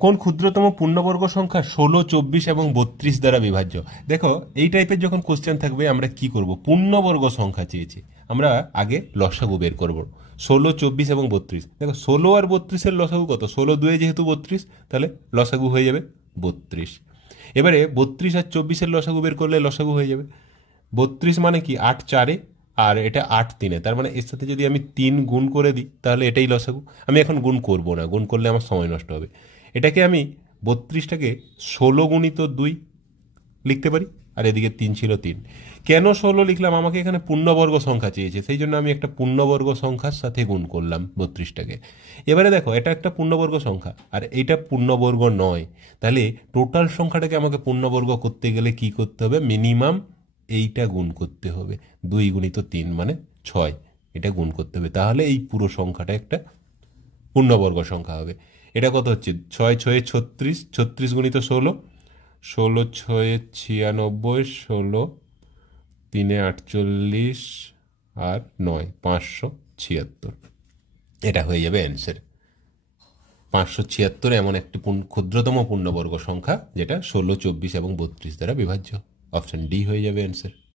কোন ক্ষুদ্রতম পূর্ণবর্গ সংখ্যা 16, 24 এবং 32 দ্বারা বিভাজ্য? দেখো এই টাইপের যখন কোশ্চেন থাকবে আমরা কি করব, পূর্ণবর্গ সংখ্যা চেয়েছি, আমরা আগে লসাগু বের করব। 16, 24 এবং 32, দেখো 16 আর 32-এর লসাগু কত? 16 দুয়ে যেহেতু 32, তাহলে লসাগু হয়ে যাবে 32। এবারে 32 আর 24-এর লসাগু বের করলে লসাগু হয়ে যাবে 32 মানে কি 8 4-এ, আর এটা 8 3-এ, তার মানে এর সাথে যদি আমি 3 গুণ করে দিই তাহলে এটাই লসাগু। আমি এখন গুণ করব না, গুণ করলে আমার সময় নষ্ট হবে। এটাকে আমি 32টাকে 16 গুণিত 2 লিখতে পারি, আর এদিকে 3 ছিল 3। কেন 16 লিখলাম? আমাকে এখানে পূর্ণবর্গ সংখ্যা চেয়েছে, সেই জন্য আমি একটা পূর্ণবর্গ সংখ্যার সাথে গুণ করলাম 32টাকে। এবারে দেখো এটা একটা পূর্ণবর্গ সংখ্যা আর এইটা পূর্ণবর্গ নয়, তাহলে টোটাল সংখ্যাটাকে আমাকে পূর্ণবর্গ করতে গেলে কি করতে হবে? মিনিমাম এইটা গুণ করতে হবে, 2 গুণিত 3 মানে 6, এটা গুণ করতে হবে, তাহলে এই পুরো সংখ্যাটা একটা পূর্ণবর্গ সংখ্যা হবে। এটা কত হচ্ছে? 6 6 36, 36 গুণিত 16, 16 6 96, 16 3 48 আর 9 576, এটা হয়ে যাবে অ্যান্সার। 576 এমন একটি ক্ষুদ্রতম পূর্ণবর্গ সংখ্যা যেটা 16, 24 এবং 32 দ্বারা বিভাজ্য। অপশন ডি হয়ে যাবে অ্যান্সার।